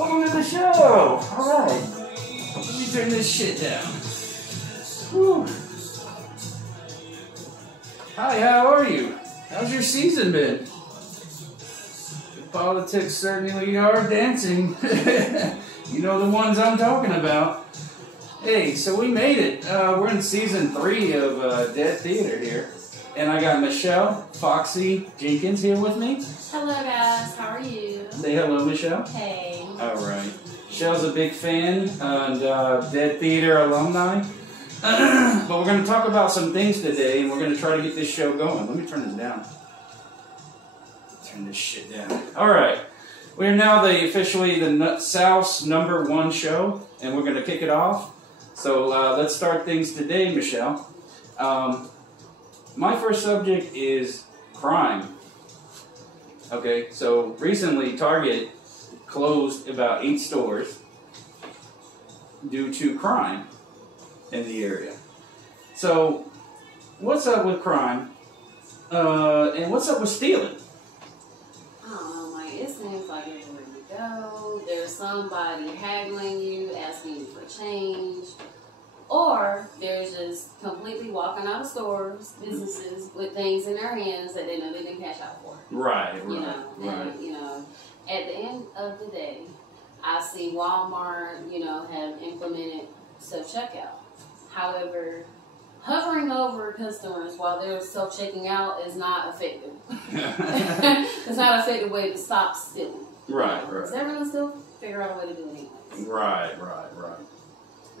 Welcome to the show! Alright. Let me turn this shit down. Whew. Hi, how are you? How's your season been? The politics certainly are dancing. You know the ones I'm talking about. Hey, so we made it. We're in season 3 of Dead Theater here. And I got Michelle Foxy Jenkins here with me. Hello guys, how are you? Say hello, Michelle. Hey. Alright. Michelle's a big fan and Dead Theater alumni. But we're going to talk about some things today, and we're going to try to get this show going. Let me turn this down. Turn this shit down. Alright. We're now officially the South's #1 show, and we're going to kick it off. So let's start things today, Michelle. My first subject is crime. Okay, so recently Target closed about 8 stores due to crime in the area. So, what's up with crime? And what's up with stealing? I don't know, Mike. It seems like everywhere you go, there's somebody haggling you, asking you for change. Or they're just completely walking out of stores, businesses, with things in their hands that they know they didn't cash out for. Right, You know, and, you know, at the end of the day, I see Walmart, have implemented self-checkout. However, hovering over customers while they're self-checking out is not effective. It's not an effective way to stop stealing. Right. Because they're going to still figure out a way to do it anyways. Right.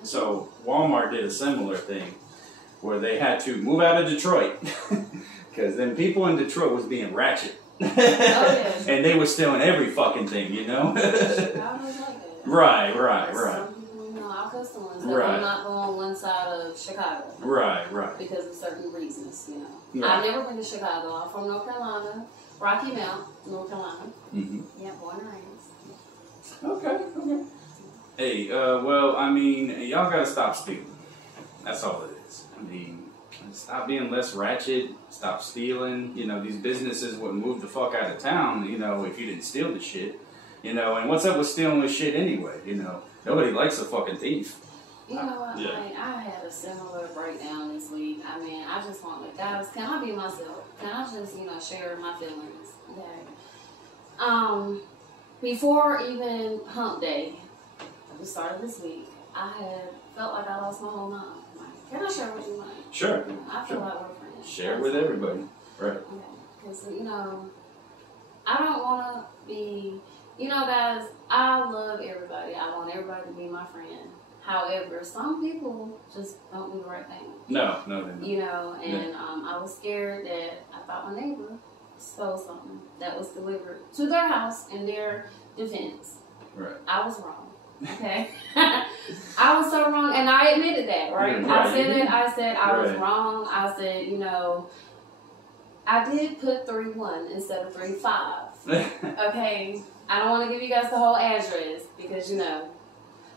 So Walmart did a similar thing where they had to move out of Detroit because then people in Detroit was being ratchet. And they were stealing every fucking thing, you know? Chicago's like that. Right. Some people, our customers, that will not go on one side of Chicago. Right. Because of certain reasons, Right. I've never been to Chicago. I'm from North Carolina, Rocky Mount, North Carolina. Mm-hmm. Yeah, born and raised. Okay. Hey, well, I mean, y'all gotta stop stealing. That's all it is. I mean, stop being less ratchet, stop stealing. You know, these businesses would move the fuck out of town, if you didn't steal the shit. And what's up with stealing with shit anyway, Nobody likes a fucking thief. You know what, Yeah. Mike? I had a similar breakdown this week. I mean, I just want to, guys, can I be myself? Can I just, share my feelings? Okay. Before even hump day, the start of this week, I had felt like I lost my whole mind. Like, can I share with you, Mike? Sure. I feel like we're friends. Share with everybody. Right. Okay. Because, I don't want to be, guys, I love everybody. I want everybody to be my friend. However, some people just don't do the right thing. No, they don't. And I was scared that I thought my neighbor stole something that was delivered to their house in their defense. Right. I was wrong. Okay. I was so wrong, and I admitted that, right? Right. I said it. I said I was Right. wrong. I said, I did put 3-1 instead of 3-5. Okay. I don't want to give you guys the whole address because,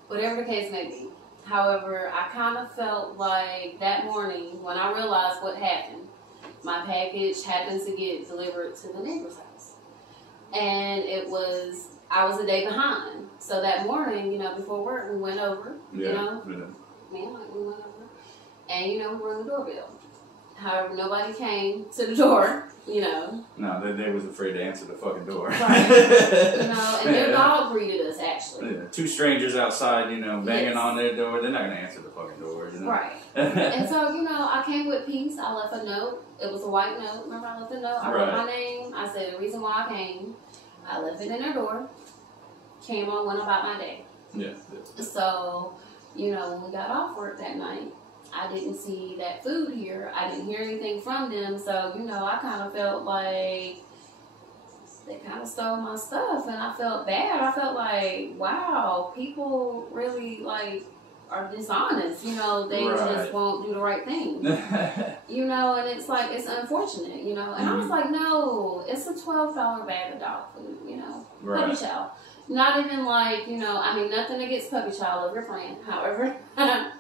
whatever the case may be. However, I kind of felt like that morning when I realized what happened, my package happened to get delivered to the neighbor's house. And I was a day behind. So that morning, before work, we went over, me and Mike, we went over. And, we rang the doorbell. However, nobody came to the door, No, they was afraid to answer the fucking door. Right. And their dog greeted us, actually. Yeah, 2 strangers outside, banging Yes. on their door. They're not going to answer the fucking door, Right. And so, I came with peace. I left a note. It was a white note. Remember, I left a note. I wrote my name. I said the reason why I came. I left it in their door. Came on, went about my day. Yeah. So, when we got off work that night, I didn't see that food here. I didn't hear anything from them. So, I kind of felt like they kind of stole my stuff. And I felt bad. I felt like, wow, people really, are dishonest. They just won't do the right thing. And it's like, it's unfortunate, And I was like, no, it's a $12 bag of dog food, Right. Puppy Chow. Not even nothing against Puppy Chow, love your friend. However, I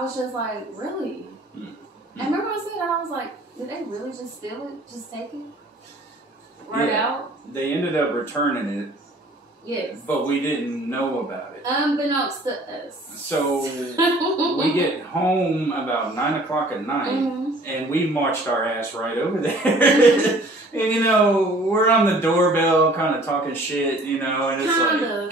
was just like, really? And remember I said, I was like, did they really just steal it? Just take it? Right out? They ended up returning it Yes. But we didn't know about it. Unbeknownst to us. So we get home about 9 o'clock at night, and we marched our ass right over there. And, you know, we're on the doorbell kind of talking shit, you know, and it's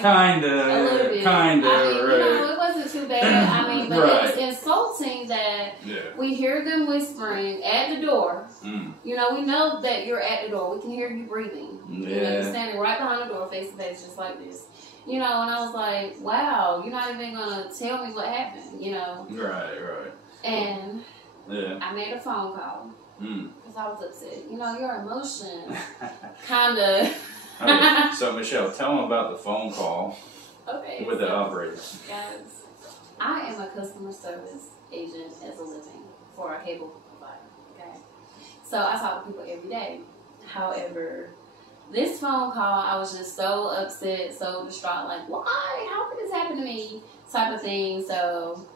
kind of, you know, it wasn't too bad. I mean, but it's insulting that we hear them whispering at the door. You know, we know that you're at the door. We can hear you breathing. You know, you're standing right behind the door, face to face, just like this. You know, and I was like, wow, you're not even going to tell me what happened, you know. Right. And I made a phone call. Because I was upset. You know, your emotion kind of... Okay, so, Michelle, tell them about the phone call with the operator. Guys, I am a customer service agent as a living for a cable provider, okay? So, I talk to people every day. However, this phone call, I was just so upset, so distraught, like, why? How could this happen to me? Type of thing. So...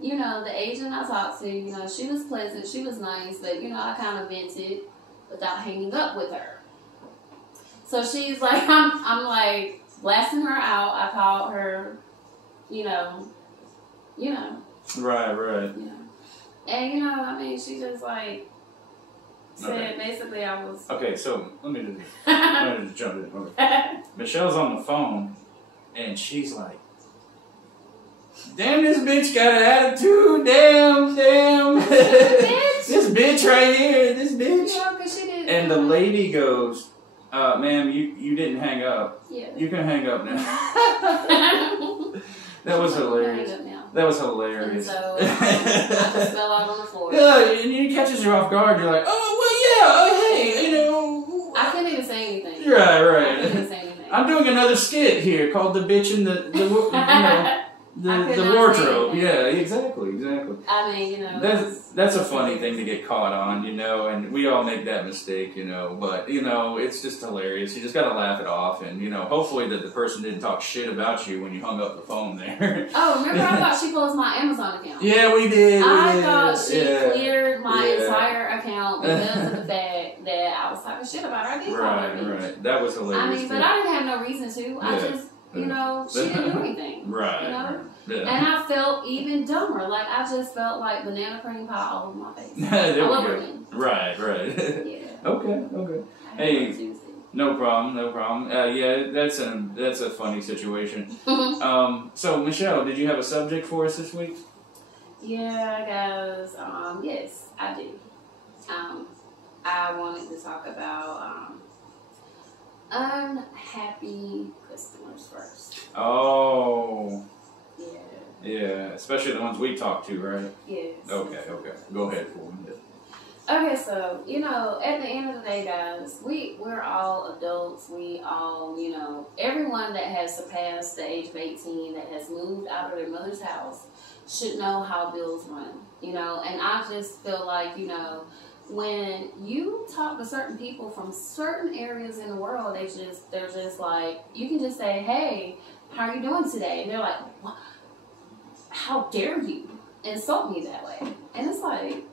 You know, the agent I talked to, you know, she was pleasant, she was nice, but, you know, I kind of vented without hanging up with her. So she's like, I'm like, blasting her out. I called her, you know. Right. You know. And, you know, I mean, she just, like, said, basically, I was... Okay, so, let me just jump in. Okay. Michelle's on the phone, and she's like, damn, this bitch got an attitude. Damn. This bitch right here. This bitch. You know, 'cause she didn't. And the lady goes, ma'am, you didn't hang up. Yeah. You can hang up now. That was hilarious. That was hilarious. And so I just fell out on the floor. Yeah, and it catches you off guard. You're like, oh, well, yeah, hey, you know. I couldn't even say anything. Right. I couldn't even say anything. I'm doing another skit here called The Bitch in the wardrobe. Yeah, exactly. I mean, you know. That's a funny thing to get caught on, you know, and we all make that mistake, you know, but, you know, it's just hilarious. You just got to laugh it off, and, you know, hopefully that the person didn't talk shit about you when you hung up the phone there. Oh, remember I thought she closed my Amazon account? Yeah, we did. I thought she cleared my entire account because of the fact that I was talking shit about her. I did call her. Right. That was hilarious. I mean, but I didn't have no reason to. I just... You know, she didn't do anything. Right. You know? Yeah. And I felt even dumber. Like, I just felt like banana cream pie all over my face. There we go. Again. Right. Yeah. Okay. Hey, no problem. Yeah, that's a funny situation. So, Michelle, did you have a subject for us this week? Yeah, guys. Yes, I do. I wanted to talk about unhappy customers first. Oh. Yeah, especially the ones we talk to, right? Yes. Okay. Go ahead for me. Okay, so, you know, at the end of the day, guys, we're all adults. We all, you know, everyone that has surpassed the age of 18, that has moved out of their mother's house, should know how bills run, you know. And I just feel like, you know, when you talk to certain people from certain areas in the world, they're just like, you can just say, hey, how are you doing today? And they're like, what? How dare you insult me that way? And it's like,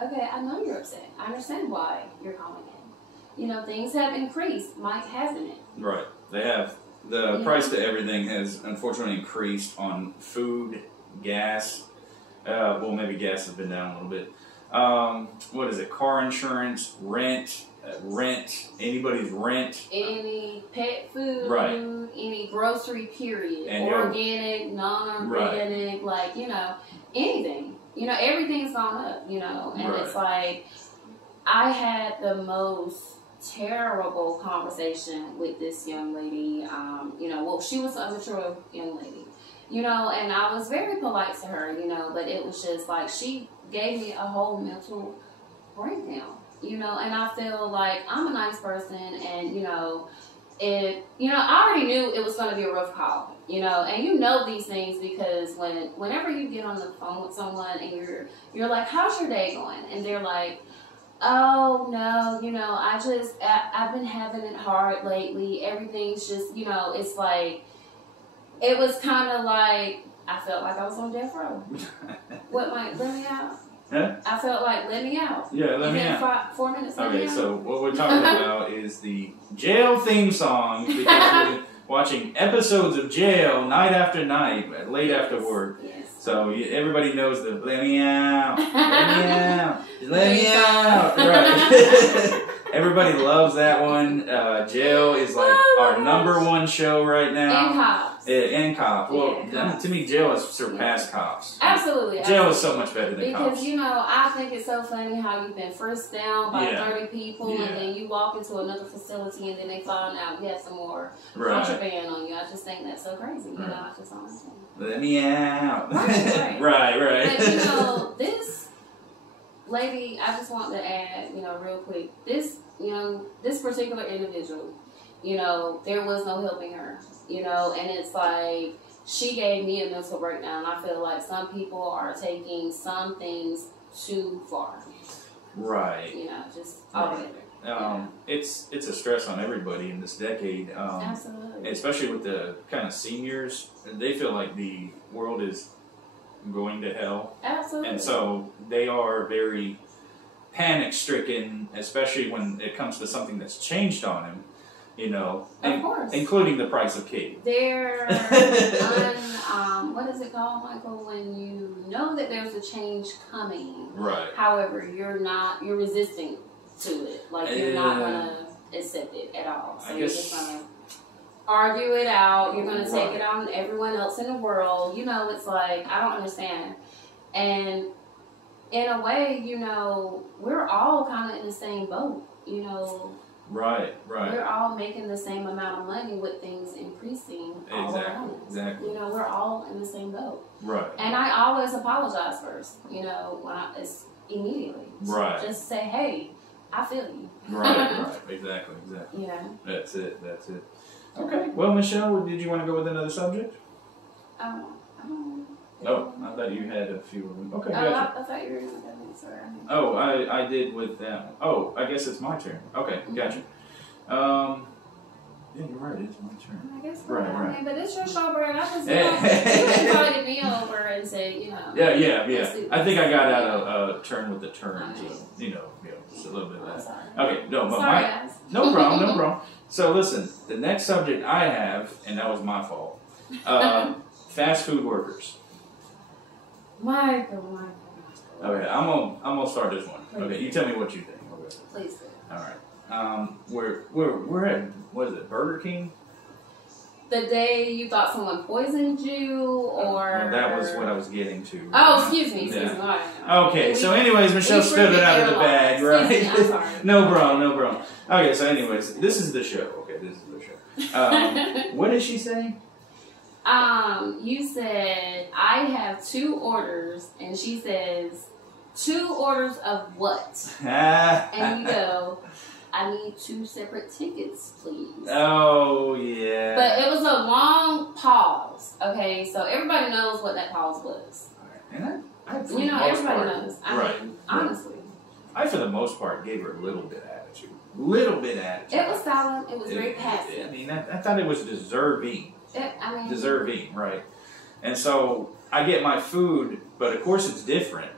okay, I know you're upset. I understand why you're calling in. You know, things have increased. Mike hasn't it? Right. They have. The price to everything has unfortunately increased on food, gas. Well, maybe gas has been down a little bit. What is it? Car insurance, rent, anybody's rent. Any pet food, right. Any grocery period. And organic, non-organic, right. Like, you know, anything. You know, everything's gone up, you know, and right. It's like, I had the most terrible conversation with this young lady. You know, well, she was a mature young lady, you know, and I was very polite to her, you know, but it was just like, she gave me a whole mental breakdown, you know, and I feel like I'm a nice person, and, you know, I already knew it was going to be a rough call, you know, and you know these things because whenever you get on the phone with someone and you're like, how's your day going? And they're like, oh, no, you know, I've been having it hard lately. Everything's just, you know, it's like, it was kind of like, I felt like I was on death row. What, Mike, let me out? Huh? I felt like, let me out. Yeah, let me out. 4 minutes, let me Okay, out. so what we're talking about is the jail theme song, because watching episodes of Jail night after night, late after work. Yes. So everybody knows the let me out, let me out, let me out. Right. Everybody loves that one. Jail is like our #1 show right now. And Cops. And Cops. Well, Yeah, Cops. to me, Jail has surpassed Cops. Absolutely. Jail is so much better than Cops. Because, you know, I think it's so funny how you've been frisked down by 30 people and then you walk into another facility and then they find out you have some more contraband on you. I just think that's so crazy. You know, I just don't understand. Let me out. Right. Right. But, you know, this lady, I just want to add, you know, real quick, this particular individual, you know, there was no helping her, you know, and it's like, she gave me a mental breakdown. I feel like some people are taking some things too far. Right. You know, just altogether. It's a stress on everybody in this decade. Absolutely. Especially with the kind of seniors, they feel like the world is going to hell. Absolutely. And so they are very panic-stricken, especially when it comes to something that's changed on them, you know. Of course. Including the price of cake. They're what is it called, Michael, when you know that there's a change coming. Right. However, you're resisting to it. Like, you're not going to accept it at all. So you're just going to argue it out. You're going to take it on everyone else in the world. You know, it's like, I don't understand. And in a way, you know, we're all kind of in the same boat, you know. Right. We're all making the same amount of money with things increasing all around us. Exactly. You know, we're all in the same boat. Right. And I always apologize first, you know, when it's immediately. Right. Just say, hey, I feel you. Right. Exactly. Yeah. That's it. Okay. Well, Michelle, did you want to go with another subject? Oh, I thought you had a few of them. Okay, gotcha. I thought you were going to go next. Sorry. Oh, I did with that one. Oh, I guess it's my turn. Okay, gotcha. Yeah, you're right. It's my turn. I guess right. I mean, but it's your show, Brad. I just, you can probably get me over and say, you know. Yeah. I think I got out a turn with the turn, so, you know, just a little bit of that. Sorry. Okay, no, but sorry, guys. No problem. So listen, the next subject I have, and that was my fault, fast food workers. Michael. Okay, I'm gonna start this one. Please. Okay, you tell me what you think. Okay. Please do. All right. We're at, what is it, Burger King? The day you thought someone poisoned you, or No, that was what I was getting to. Oh, excuse me. Okay, so anyways, Michelle spit it out of the bag, right? I'm sorry. No problem. Okay, so anyways, this is the show. Okay, this is the show. What did she say? You said, I have 2 orders, and she says, 2 orders of what? And you go, I need 2 separate tickets, please. Oh, yeah. But it was a long pause, okay? So everybody knows what that pause was. And I everybody knows. I mean, honestly. I, for the most part, gave her a little bit of attitude. It was silent. It was very passive. I mean, I thought it was deserving. Deserving, right. And so I get my food, but of course it's different.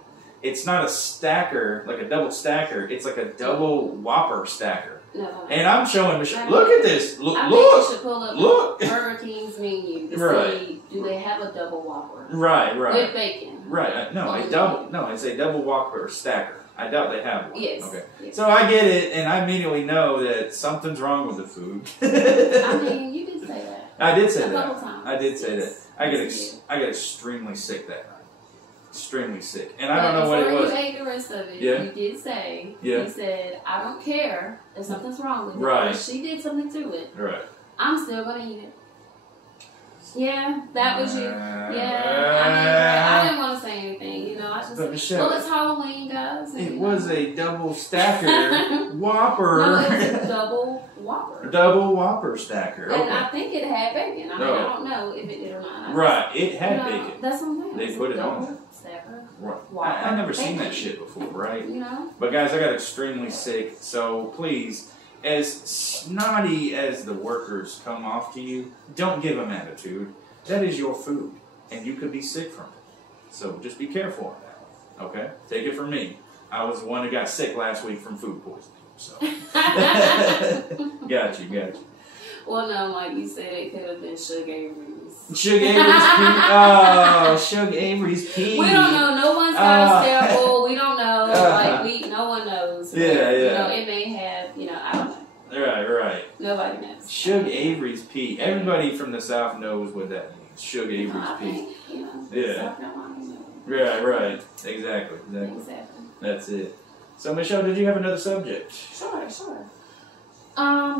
It's not a stacker, like a double stacker. It's like a double Whopper stacker. No. And I'm showing Michelle, look at this. Look. I think you should pull up Burger King's menu to right. see, do they have a double Whopper? Right. With bacon. Right. No, it's a double Whopper stacker. I doubt they have one. Yes. Okay. Yes. So I get it, and I immediately know that something's wrong with the food. I mean, you did say that. I did say a that. couple times. I did say that. I got extremely sick that night. Extremely sick, and I don't know what it was. Before you ate the rest of it, Yeah. you did say, Yeah. you said, I don't care if something's wrong with it. Right. If she did something to it, Right. I'm still going to eat it. Yeah, that was you. Yeah, I didn't want to say anything, you know. I just But Michelle, well, it's Halloween, guys. It was a double stacker Whopper. No, it was a double Whopper. Double Whopper stacker. And Okay. I think it had bacon. I mean, No. I don't know if it did or not. Right, it had bacon. That's what I'm saying. They put it on there. Stacker. Right. I never seen that shit before, right? You know? But guys, I got extremely sick, so please, as snotty as the workers come off to you, don't give them attitude. That is your food, and you could be sick from it. So just be careful on that one, okay? Take it from me. I was the one who got sick last week from food poisoning, so. Got you. Well, no, like you said, it could have been Suge Avery's. Suge Avery's pee. Oh, Suge Avery's pee. We don't know. No one's got a sample. We don't know. No one knows. Yeah, yeah. You know, it may have. You know, I don't know. Right. Nobody knows. Suge Avery's pee. Everybody from the South knows what that means. Suge Avery's pee. Yeah. South Carolina. Right. Exactly. That's it. So, Michelle, did you have another subject? Sure.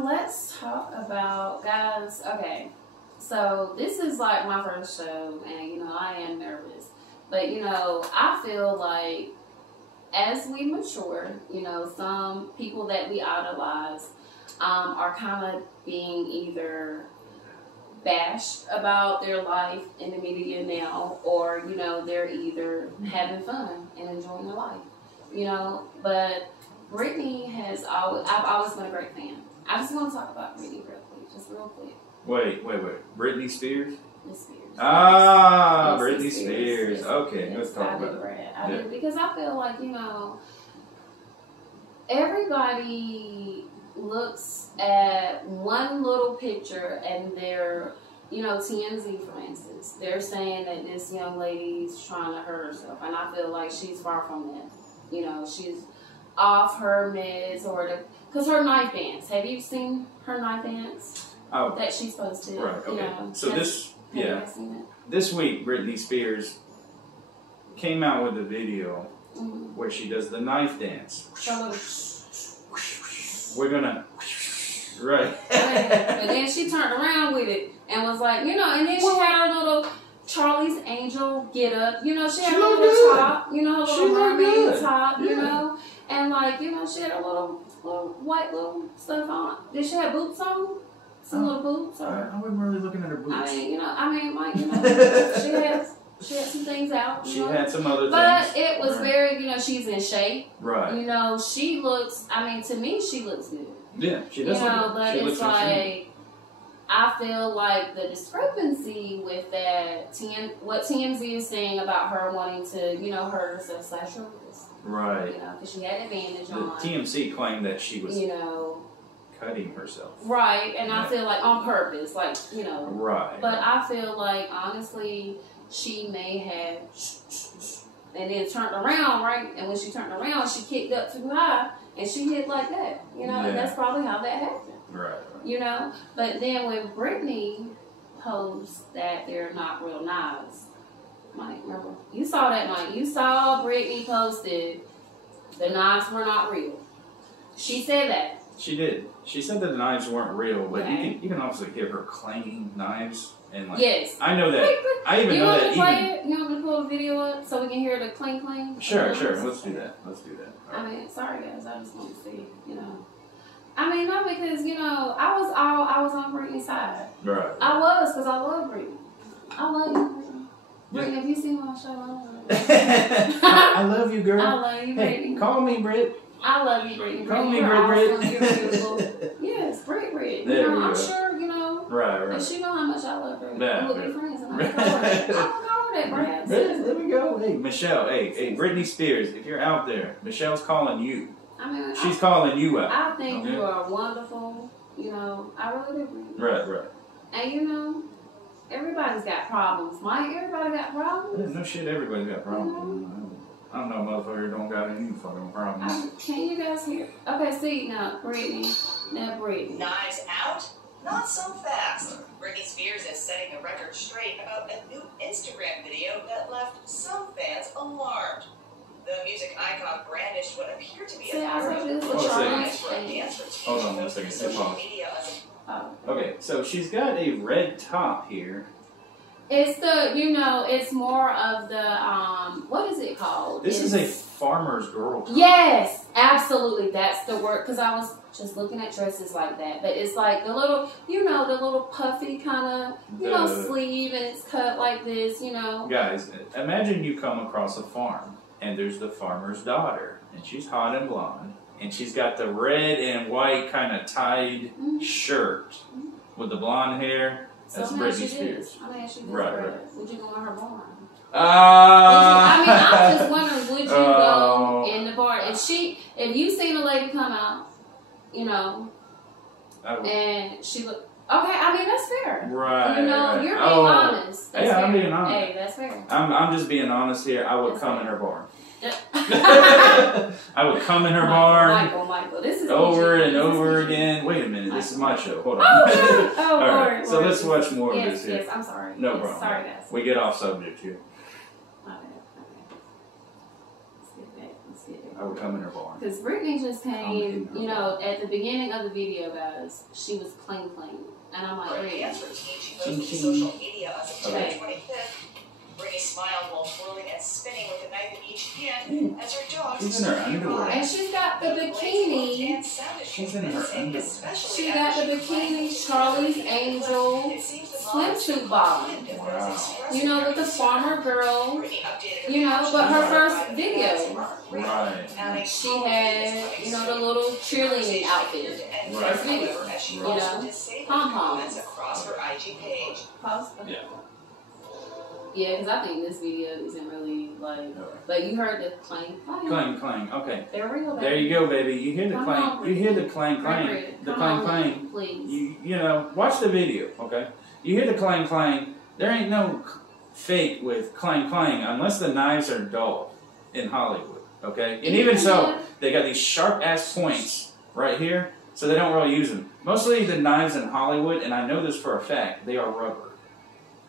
Let's talk about, guys, okay, so this is like my first show, and, you know, I am nervous, but, you know, I feel like as we mature, you know, some people that we idolize are kind of being either bashed about their life in the media now, or, you know, they're either having fun and enjoying their life, you know, but Britney I've always been a great fan. I just want to talk about Britney real quick. Wait. Britney Spears? Miss Spears. Ah, Yes, Britney Spears. Yes, Okay, yes, let's talk about it. I do, because I feel like, you know, everybody looks at one little picture and they're, you know, TMZ, for instance, they're saying that this young lady's trying to hurt herself, and I feel like she's far from that. You know, she's off her meds, because her knife dance. Have you seen her knife dance? Oh, that she's posted. Right. Okay. You know, so have you ever seen it? This week, Britney Spears came out with a video where she does the knife dance. We're gonna. Right. But then she turned around with it and was like, you know, and then she had her little Charlie's Angel get up. You know, she had her little top, you know, her little mermaid top, you know, and like, you know, she had a little white little stuff on. Did she have boots on? Some little boots? Or? I wasn't really looking at her boots. Like, you know, she had some things out. She had some other things. But it was very, you know, she's in shape. Right. You know, she looks, to me, she looks good. Yeah, she does. You know, but it's like, I feel like the discrepancy with that, what TMZ is saying about her wanting to, you know, hurt herself / her wrist. Right. You know, because she had advantage on. TMZ claimed that she was, you know, cutting herself. Right, and I feel like on purpose, like, you know. Right. But I feel like, honestly, she may have, and then turned around, right? And when she turned around, she kicked up too high, and she hit like that, you know, and that's probably how that happened. Right. You know, but then when Britney posts that they're not real knives, Mike, remember? You saw that, Mike. You saw Britney posted the knives were not real. She said that. She did. She said that the knives weren't real, but you can also hear her clanging knives. And like, yes. I know that. I even know that. You want me to pull the video up so we can hear the clang clang? Sure. Let's do that. Right. Sorry guys, I just want to see, you know. No, because, you know, I was on Britney's side. Right. I was, because I love Britney. I love you, Britney. Britney, have you seen my show? I love you, girl. I love you, Britney. Hey, call me Brit. I love you, Britney. Call me Brit. Yes, Brit. You there know, I'm sure, you know. Right. If she know how much I love her, yeah, we'll be friends. And I'm call her that, Brad. There we go. Hey, Michelle. Hey, Britney Spears. If you're out there, Michelle's calling you. She's calling you out. I think you are wonderful. You know, I really do. Right. And you know, everybody's got problems. Mike, everybody got problems. No shit, everybody's got problems. You know? I don't know, motherfucker don't got any fucking problems. Can you guys hear? Okay, see, now, Britney. Knives out? Not so fast. Britney Spears is setting the record straight about a new Instagram video that left some fans alarmed. The music icon brandished what appeared to be a Hold on one second. Okay, so she's got a red top here. It's it's more of the, what is it called? This is a farmer's girl top. Yes, absolutely. That's the word, because I was just looking at dresses like that. But it's like the little, the little puffy kind of, sleeve, and it's cut like this, you know. Guys, imagine you come across a farm, and there's the farmer's daughter, and she's hot and blonde, and she's got the red and white kind of tied shirt with the blonde hair. That's Britney Spears. Right. Would you go in her barn? I'm just wondering, would you go in the barn? If you seen a lady come out, you know, and she look, Okay, I mean that's fair. Right. You know, right. you're being honest. That's yeah, fair. I'm being honest. Hey, that's fair. I'm just being honest here. I would That's come fair. in her barn. Michael, I would come in her barn Michael, this is over PG. and This is over PG. again. Wait a minute, this is my show. Hold on. Oh, God. Oh, All right, Lord, so Lord. let's watch more of Yes, this here. yes, I'm sorry. No Yes, problem. Sorry, guys. We get off subject here. My bad. Let's get back. Let's get back. I would come in her barn. Because Brittany just I'm came, in her you know, at the beginning of the video, guys, she was clean. And I'm like, For a Brittany. dance routine she posted to Ching, social media on September Okay. 25th. Brittany smiled while twirling and spinning with a knife in each hand as her dogs She's in her underwear. And she's got the bikini. She's in her underwear. She got the bikini Charlie's Angel swimsuit bottom. Wow. You know, with the farmer girl. You know, but her first video. Right. She had, you know, the little cheerleading outfit. Right. First video. You know, pom-poms. across her IG page. Yeah. Yeah, because I think this video isn't really like, but you heard the clang. Clang, clang. Okay. They're real. There you go, baby. You hear the Come clang. on, You hear the Brittany. clang, clang. Right, The come clang, on, clang. please. You know, watch the video, okay? You hear the clang, clang. There ain't no fake with clang, clang unless the knives are dull in Hollywood, okay? And even so, they got these sharp ass points right here, so they don't really use them. Mostly the knives in Hollywood, and I know this for a fact, they are rubber.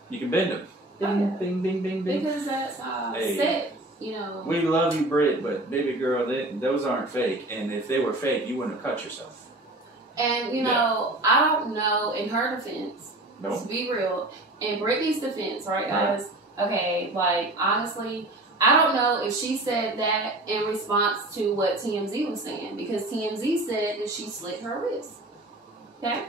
You can bend them. Bing, bing, bing, bing, bing. Because that's Hey. set, you know. We love you, Britt, but baby girl, those aren't fake. And if they were fake, you wouldn't have cut yourself. And, you know, I don't know, in her defense, Nope. to be real, in Brittany's defense, right, guys? Okay, like, honestly, I don't know if she said that in response to what TMZ was saying, because TMZ said that she slit her wrist. Okay?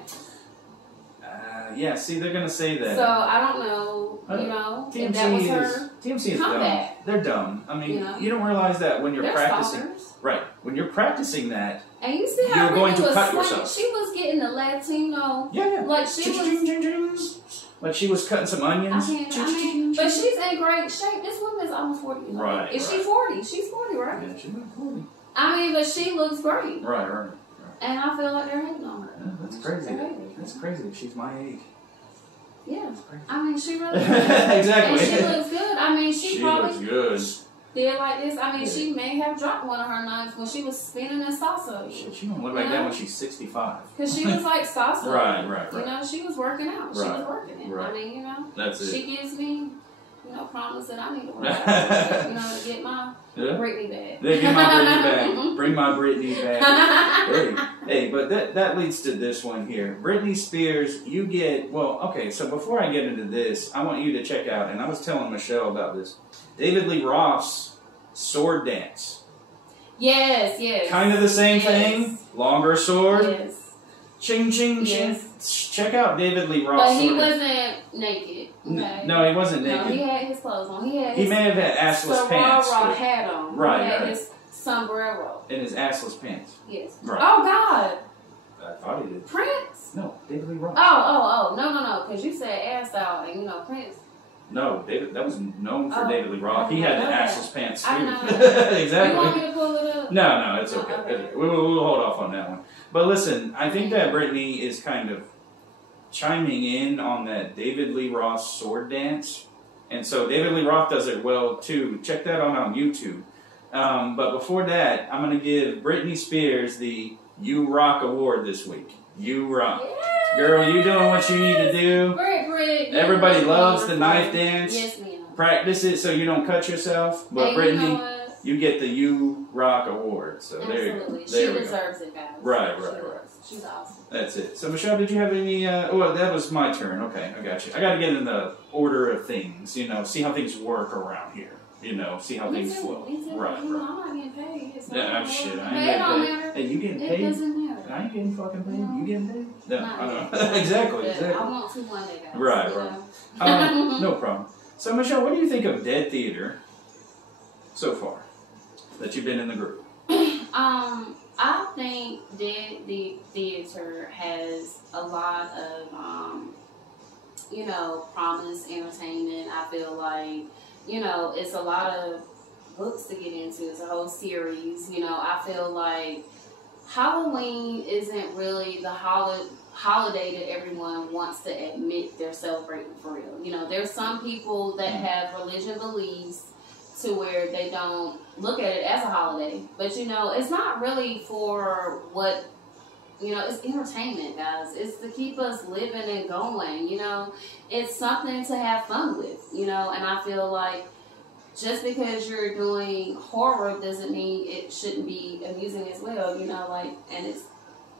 Yeah, see, they're going to say that. So, I don't know, you know, if that was her TMC is comeback. dumb. They're dumb. I mean, You know? you don't realize that when you're They're practicing. stalkers. Right. When you're practicing that. And you see how You're going Brittany to cut was yourself. She was getting the Latino, Yeah. like she was. Like she was cutting some onions. I mean, but she's in great shape. This woman is almost 40. Years old. Right, Is she 40? She's 40, right? Yeah, she looked 40. I mean, but she looks great. Right. And I feel like they're hating on her. Yeah, that's crazy. They're hating. That's crazy. She's my age. Yeah. That's crazy. I mean, she really does. Exactly. And she looks good. I mean, she probably looks good. did like this. I mean, Yeah. she may have dropped one of her knives when she was spinning that salsa. Shit, she don't look like that when she's 65. Because she was like salsa. Right. You know, she was working out. She was Right. working it. Right. I mean, you know. That's it. She gives me, you know, promise that I need to work out, you know, to get my Yeah. Brittany back. They get my Brittany back. Bring my Brittany back. Hey, but that leads to this one here. Britney Spears, you get, well, okay, so before I get into this, I want you to check out, and I was telling Michelle about this, David Lee Roth's sword dance. Yes. Kind of the same Yes. thing, longer sword. Yes. Ching, ching, ching. Yes. Check out David Lee Roth's But he sword dance. wasn't naked. Okay? No, he wasn't No, he naked. had his clothes on. He had He his may have had assless pants. but- hat on. Right, He had right. his sombrero. In his assless pants. Yes. Right. Oh, God. I thought he did. Prince? No, David Lee Roth. Oh. No. Because you said ass out and, you know, Prince. No, David. That was known for Oh. David Lee Roth. He had the Okay. assless pants too. I know. Exactly. You want me to pull it up? No, it's okay. Okay. We'll hold off on that one. But listen, I think that Brittany is kind of chiming in on that David Lee Roth sword dance. And so David Lee Roth does it well too. Check that out on YouTube. But before that, I'm going to give Britney Spears the You Rock Award this week. You rock. Yes. Girl, you doing what you need to do. Britt. Everybody Yes, loves the ma'am. knife dance. Yes, ma'am. Practice it so you don't cut yourself. But And Brittany, you know what? you get the You Rock Award. So there you go. Absolutely. There She we go. deserves it, guys. Right. She does. She's awesome. That's it. So Michelle, did you have any? Well, that was my turn. Okay, I got you. I got to get in the order of things. You know, see how things work around here. You know, see how things flow. Me too. Right. You know, I'm not getting paid. So Yeah, I'm shit. I But ain't it don't getting paid. matter. Hey, you getting It paid? doesn't matter. I ain't getting fucking paid. You getting paid? No, Not I don't yet. know. Exactly. But Exactly. I want to one day, guys. Right, you right. know. No problem. So Michelle, what do you think of Dead Theater so far that you've been in the group? I think the theater has a lot of, you know, promise, entertainment. I feel like, you know, it's a lot of books to get into. It's a whole series. You know, I feel like Halloween isn't really the holiday that everyone wants to admit they're celebrating for real. You know, there's some people that have religion beliefs to where they don't look at it as a holiday. But, you know, it's not really for what, you know, it's entertainment, guys. It's to keep us living and going, you know. It's something to have fun with, you know. And I feel like just because you're doing horror doesn't mean it shouldn't be amusing as well, you know, like, and it's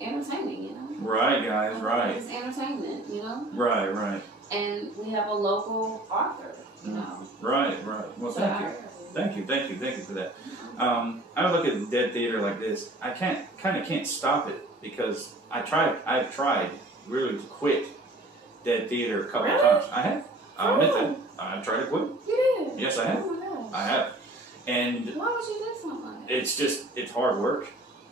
entertaining, you know. Right, guys, right. It's entertainment, you know. Right, right. And we have a local author, you know. Right, right. Well, thank you. Thank you for that. I look at Dead Theater like this. I kind of can't stop it because I've tried really to quit Dead Theater a couple of times. I have. I admit that. I've tried to quit. You did? Yes, I have. Oh my gosh. I have. And why would you do something like that? it's hard work.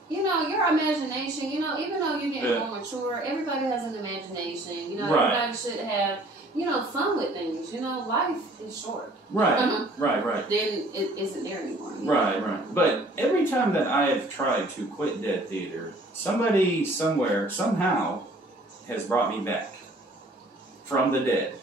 You know, your imagination, you know, even though you're getting more mature, everybody has an imagination. You know, everybody should have, you know, fun with things. You know, life is short. Right, right. Then it isn't there anymore. Right. But every time that I have tried to quit Dead Theater, somebody, somewhere, somehow has brought me back from the dead.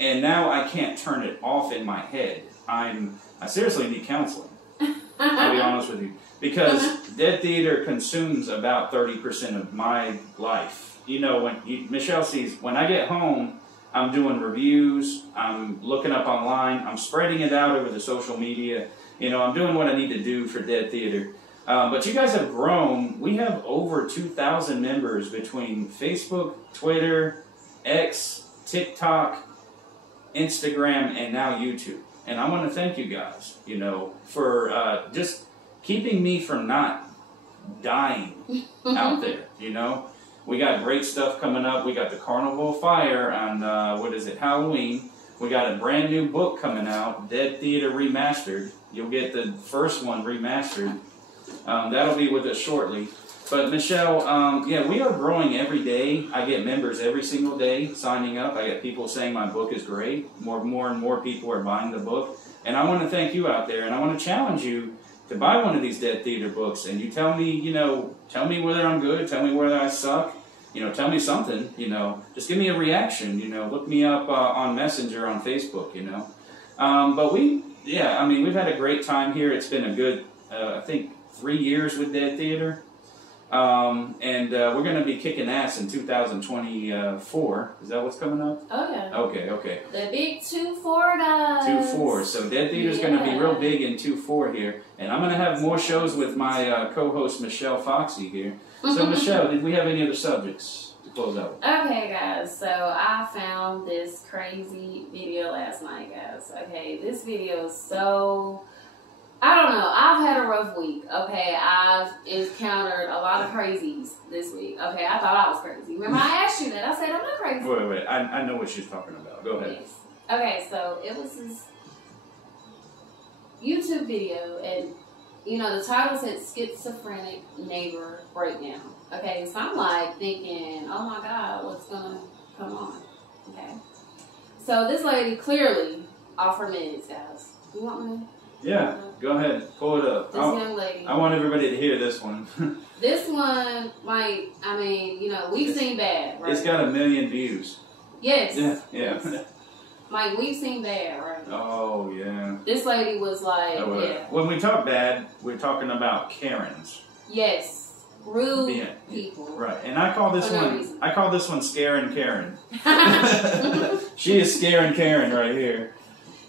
And now I can't turn it off in my head. I seriously need counseling, to be honest with you. Because Dead Theater consumes about 30% of my life. You know, Michelle sees, when I get home, I'm doing reviews, I'm looking up online, I'm spreading it out over the social media. You know, I'm doing what I need to do for Dead Theater. But you guys have grown. We have over 2,000 members between Facebook, Twitter, X, TikTok, Instagram, and now YouTube. And I want to thank you guys, you know, for just keeping me from not dying out there, you know. We got great stuff coming up. We got the Carnival of Fire on, Halloween. We got a brand new book coming out, Dead Theater Remastered. You'll get the first one remastered. That'll be with us shortly. But Michelle, yeah, we are growing every day. I get members every single day signing up. I get people saying my book is great. More and more people are buying the book. And I want to thank you out there, and I want to challenge you to buy one of these Dead Theater books, and you tell me, you know, tell me whether I'm good, tell me whether I suck, you know, tell me something, you know, just give me a reaction, you know, look me up on Messenger on Facebook, you know. But we've had a great time here. It's been a good, I think, 3 years with Dead Theater. And we're going to be kicking ass in 2024. Is that what's coming up? Oh, yeah. Okay. The big 2-4 guys. 2-4. So Dead Theater's going to be real big in 2-4 here. And I'm going to have more shows with my co-host Michelle Foxy here. So Michelle, did we have any other subjects to close out? Okay, guys. So I found this crazy video last night, guys. Okay, this video is so... I don't know. I've had a rough week. Okay, I've encountered a lot of crazies this week. Okay, I thought I was crazy. Remember, I asked you that. I said I'm not crazy. Wait. I know what she's talking about. Go ahead. Yes. Okay, so it was this YouTube video, and you know the title said "Schizophrenic Neighbor Breakdown." Okay, so I'm like thinking, oh my God, what's gonna come on? Okay, so this lady clearly off her meds, guys. You want me? Yeah, go ahead. Pull it up. This young lady. I want everybody to hear this one. This one, like, I mean, you know, we've seen bad, right? It's got 1 million views. Yes. Yeah. Yes. Like, we've seen bad, right? Oh, yeah. This lady was like, yeah. When we talk bad, we're talking about Karens. Yes. Rude people. Right. And I call this one Scaring Karen. Yes. She is Scaring Karen right here.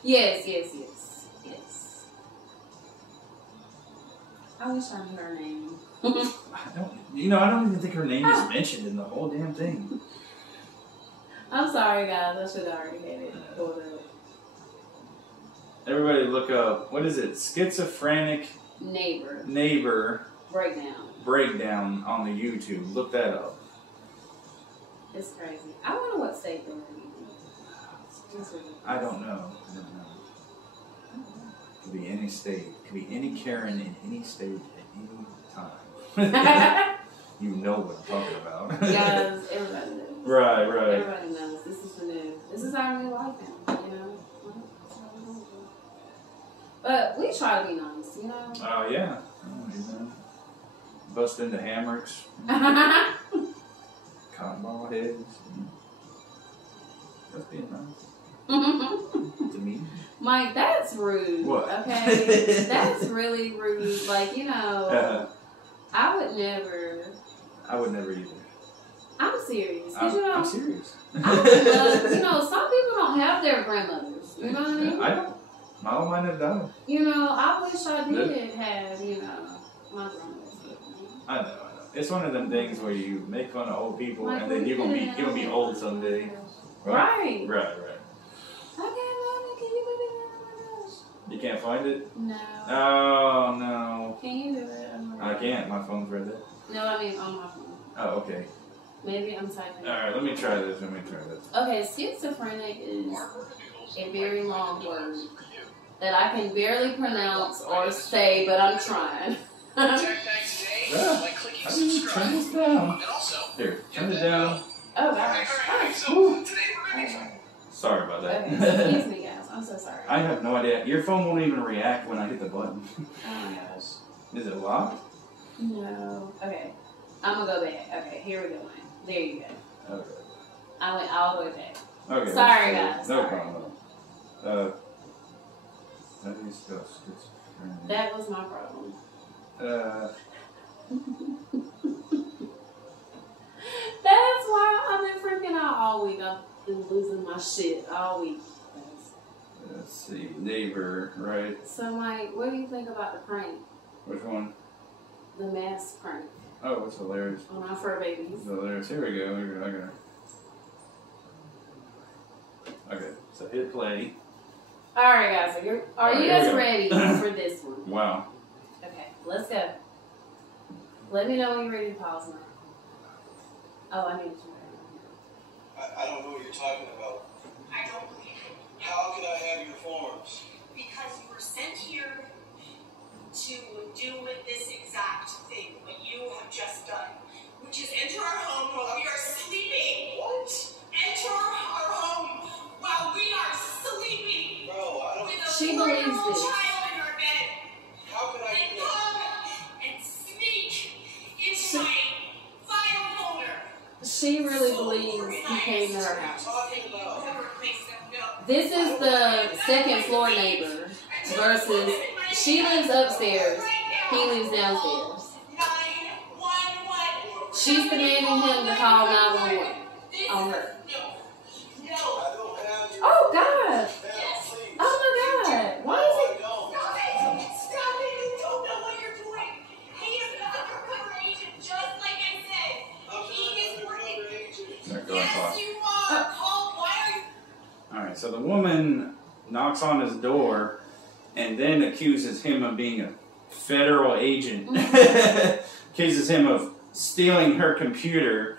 Yes. I wish I knew her name. I don't even think her name is mentioned in the whole damn thing. I'm sorry, guys. I should have already had it pulled up. Everybody look up, what is it? Schizophrenic Neighbor Breakdown on the YouTube. Look that up. It's crazy. I wonder what state they're in. I don't know. It could be any state. It could be any Karen in any state at any time. You know what I'm talking about. Guys, everybody knows. Right. Everybody knows. This is the new. This is our new life now, you know? But we try to be nice, you know? Oh, yeah. Bust into hammocks. bald heads. That's being nice. To me. Mike, that's rude. What? Okay? That's really rude. Like, you know, I would never either. I'm serious. 'Cause, you know, I'm serious. I would love, you know, some people don't have their grandmothers. You know what I mean? I don't. All mine have died. You know, I wish I did have, you know, my grandmother. I know. It's one of them things where you make fun of old people Like, and then you're gonna be old someday. Right. Right. I can't find it. Can you put it in? You can't find it? No. Oh no. Can you do it? I can't. My phone's right there. No, I mean on my phone. Oh, okay. Maybe I'm typing. Alright, let me try this. Okay, schizophrenic is a very long word that I can barely pronounce or say, but I'm trying. How do you turn this down? Here, turn it down. Oh gosh. Sorry about that. Okay, excuse me guys. I'm so sorry. I have no idea. Your phone won't even react when I hit the button. Oh my gosh. Is it locked? No. Okay. I'm gonna go back. Okay, here we go. There you go. Okay. I went all the way back. Okay. Sorry, guys. No Sorry. problem. How do you spell schizophrenia? That was my problem. That's why I've been freaking out all week. I've been losing my shit all week. Let's see. Neighbor, right? So, Mike, what do you think about the prank? Which one? The mask prank Oh, it's hilarious. on our fur babies. It's hilarious. Here we go. Okay, so hit play. Alright, guys. Are you guys ready for this one? Wow. Okay, let's go. Let me know when you're ready to pause now. Oh, I need to. I don't know what you're talking about. I don't believe it. How can I have your forms? Because you were sent here to do with this exact thing, what you have just done, which is enter our home while we are sleeping. What? Enter our home while we are sleeping. Bro, I don't. With a She believes 4-year-old this. child in our bed. How can I And do that? come and sneak into my file folder. She really believes he came to her What are you house. talking about? This is the second floor neighbor versus she lives upstairs, he lives downstairs. 911. She's demanding him to call 911 on her. No. I don't have your. Oh God! Ma'am, please. Oh my God! Why No, is I it? don't. Stop it! Stop it! You don't know what you're doing. He is an undercover agent, just like I said. I'm He not is an working. undercover agent. Not going Yes, far. you are. Call. Why are you? Alright, so the woman knocks on his door and then accuses him of being a federal agent. Accuses him of stealing her computer.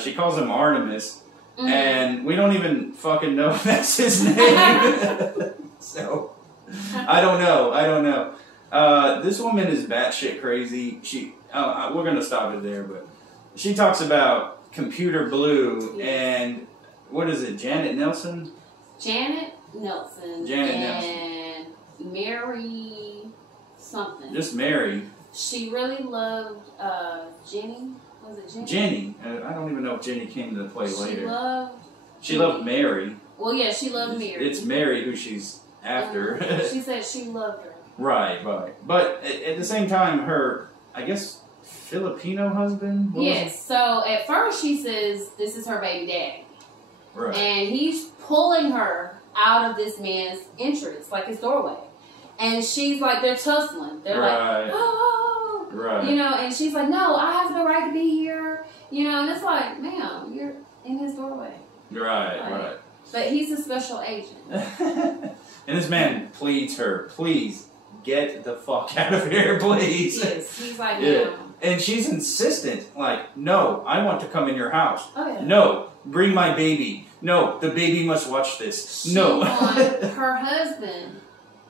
She calls him Artemis. And we don't even fucking know if that's his name. So, I don't know. This woman is batshit crazy. We're gonna stop it there, but she talks about Computer Blue and what is it, Janet Nelson? Janet Nelson and Mary something. Just Mary. She really loved Jenny. Was it Jenny? Jenny. I don't even know if Jenny came into play later. She Jenny. loved Mary. Well, yeah, she loved Mary. It's Mary who she's after. She said she loved her. Right. But at the same time, her, I guess, Filipino husband? Yes. So at first she says this is her baby daddy. Right. And he's pulling her out of this man's entrance, like his doorway. And she's like, they're tussling. They're Right. like, oh, Right. you know, and she's like, no, I have the right to be here. You know, and it's like, ma'am, you're in his doorway. Right. But he's a special agent. And this man pleads her, please get the fuck out of here, please. Yes, he's like, Yeah. no. And she's insistent, like, no, I want to come in your house. Oh, yeah. No, bring my baby. No, the baby must watch this. She No. wants her husband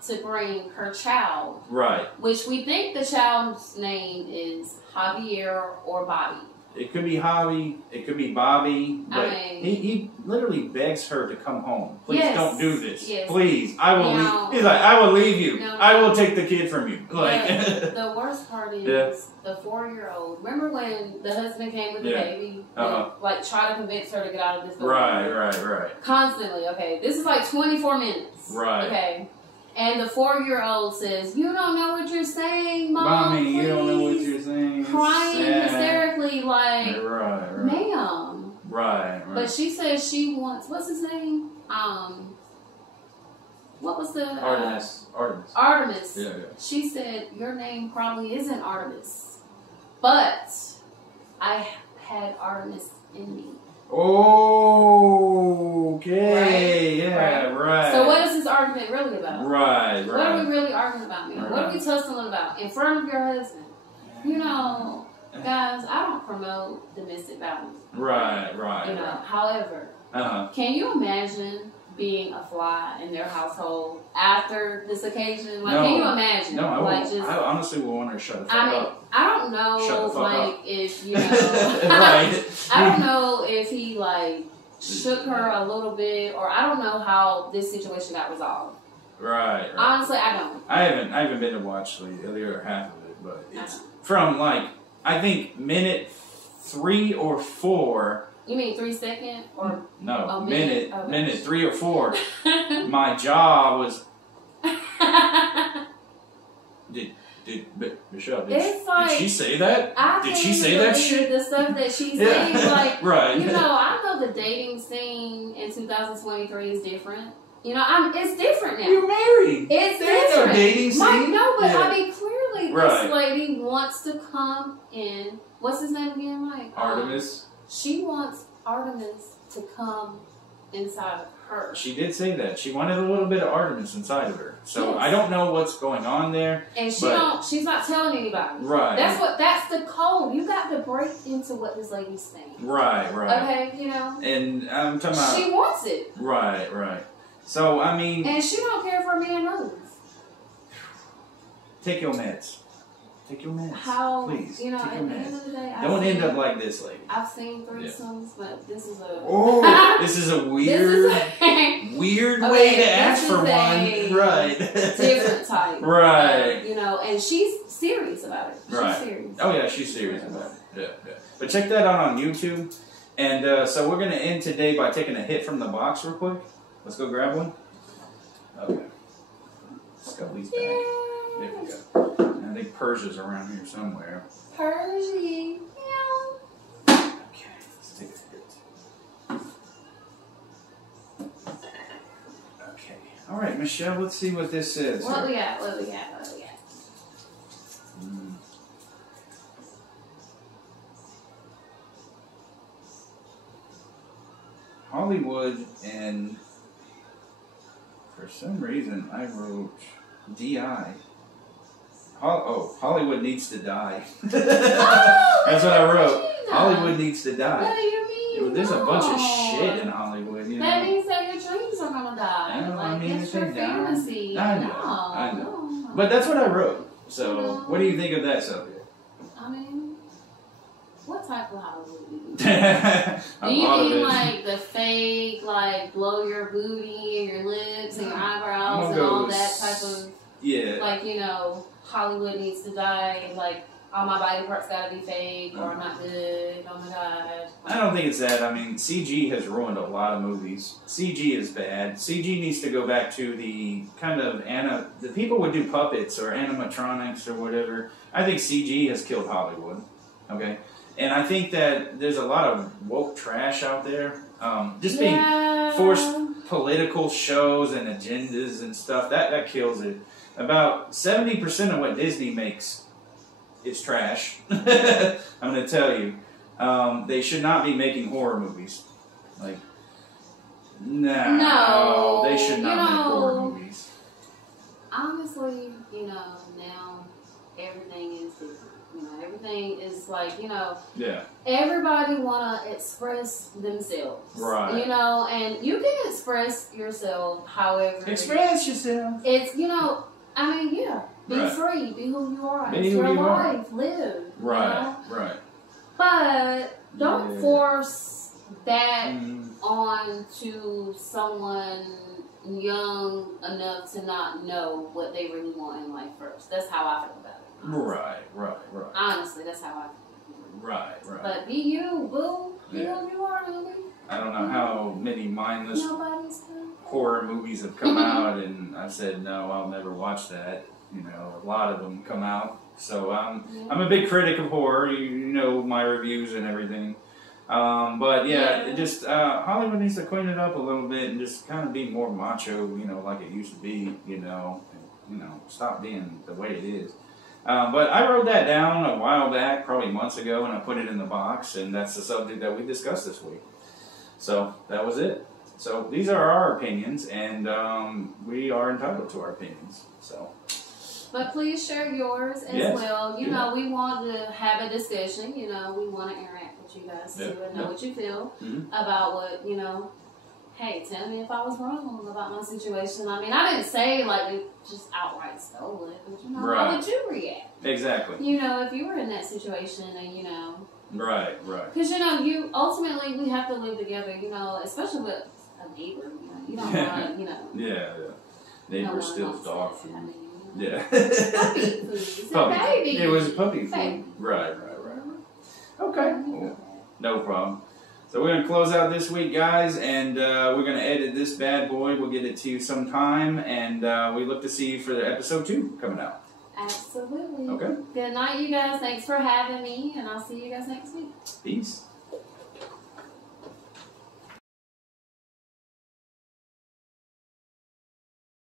to bring her child, Right. which we think the child's name is Javier or Bobby. It could be Holly, it could be Bobby, but I mean, he literally begs her to come home. Please Yes. don't do this. Yes. Please, I will Now- leave. He's like, I will leave you. No. I will take the kid from you. Like, but the worst part is Yeah. the 4-year-old. Remember when the husband came with the Yeah. baby? Uh-huh. And, like, try to convince her to get out of this building? right. Constantly, okay. This is like 24 minutes. Right. Okay. And the 4-year-old says, "You don't know what you're saying, Mom. Mommy, you don't know what please." you're saying. It's Crying sad. hysterically, like, Right. ma'am. Right. But she says she wants, what's his name? What was the Artemis. Artemis. Yeah. She said, "Your name probably isn't Artemis, but I had Artemis in me." Okay. Yeah. Right. So what is this argument really about? Right. What are we really arguing about, man? What are we tussling about in front of your husband? You know, guys, I don't promote domestic violence. Right. You know, however, can you imagine being a fly in their household after this occasion? Like, No. can you imagine? No, I, like, won't, I honestly will want her to shut the fuck I mean, up. I don't know, Shut the fuck like, up. if, you know, Right. I don't know if he, like, shook her a little bit, or I don't know how this situation got resolved. Right. Honestly, I don't. I haven't been to watch the other half of it, but it's from like I think minute 3 or 4. You mean 3 seconds or No, a minute? Okay. minute 3 or 4. My jaw was. But Michelle, It's like, did she say that? I Did can't she even say that believe shit? the stuff that she's Yeah. saying. Like, Right. you know, I know the dating scene in 2023 is different. You know, it's different now. You're married. It's There's different. no dating Mike, scene. no, but Yeah. I mean, clearly Right. this lady wants to come in. What's his name again, Mike? Artemis. She wants Artemis to come inside of her. She did say that. She wanted a little bit of Artemis inside of her. So Yes. I don't know what's going on there. And but- she's not telling anybody. Right. That's the code. You got to break into what this lady's saying. Right. Okay, you know? And I'm talking about. She wants it. Right. So, I mean, And she don't care if her man knows. take your meds. Take your meds. How, Please. you know, take at your the end meds. of the day, Don't end up like this lady. I've seen threesomes, but this is a... Oh, this is a weird, This is a weird Okay, way to this ask is for a one. Right. different type. Right. You know, and she's serious about it. She's Right. serious. Oh yeah, she's serious about it. Yeah. But check that out on YouTube. And so we're gonna end today by taking a hit from the box real quick. Let's go grab one. Okay. Scully's back. There we go. I think Persia's around here somewhere. Persie. Meow. Okay, let's take a hit. Okay. All right, Michelle. Let's see what this is. What we got? What we got? Mm. Hollywood, and for some reason I wrote DI. Hollywood needs to die. That's what I wrote. Hollywood needs to What die. do you mean? There's a bunch of No. shit in Hollywood, you know. That means that your dreams are gonna die. I know, Like, I mean, it's if your they die, fantasy. I know, No, I know. no. But that's what I wrote. So, what do you think of that subject? I mean, what type of Hollywood do you? A Do you lot of mean it. like the fake, like blow your booty and your lips and your eyebrows I'm and gonna go all with that type of, Yeah. like, you know, Hollywood needs to die, like all my body parts gotta be fake or I'm not good, oh my god. I don't think it's that. I mean, CG has ruined a lot of movies. CG is bad. CG needs to go back to the kind of the people would do puppets or animatronics or whatever. I think CG has killed Hollywood. Okay, and I think that there's a lot of woke trash out there. Just being forced political shows and agendas and stuff that kills it. About 70% of what Disney makes is trash. I'm going to tell you. They should not be making horror movies. Like, no, they should not make horror movies. Honestly, you know, now everything is different. You know, everything is like, you know, Yeah, everybody want to express themselves. Right. You know, and you can express yourself however. express yourself. It's, you know, I mean, yeah. Be Right. free. Be who you are. Be It's who your you are. life. Live. Right, You know? right. But that on to someone young enough to not know what they really want in life first. That's how I feel about it. Right. Honestly, that's how I feel. Right. But be you, boo. Be Yeah. who you are, really. I don't know how many mindless Nobody's perfect. horror movies have come out, and I said no, I'll never watch that. You know, a lot of them come out, so I'm a big critic of horror. You know my reviews and everything, but it just Hollywood needs to clean it up a little bit and just kind of be more macho, you know, like it used to be. You know, stop being the way it is. But I wrote that down a while back, probably months ago, and I put it in the box, and that's the subject that we discussed this week. So that was it. So these are our opinions, and we are entitled to our opinions. So. But please share yours as well. You know, we want to have a discussion. You know, we want to interact with you guys too and know what you feel about what, you know. Hey, tell me if I was wrong about my situation. I mean, I didn't say like it just outright stole it, but you know, how would you react? Exactly. You know, if you were in that situation and you know. Right. Because you know, we have to live together. You know, especially with a neighbor. You don't want to, you know. Yeah. Neighbor steals dog food. Yeah. Puppy food. Baby. It was puppy food. Baby. Right. Okay. Well, no problem. So we're going to close out this week, guys, and we're going to edit this bad boy. We'll get it to you sometime, and we look to see you for the episode 2 coming out. Absolutely. Okay. Good night, you guys. Thanks for having me, and I'll see you guys next week. Peace.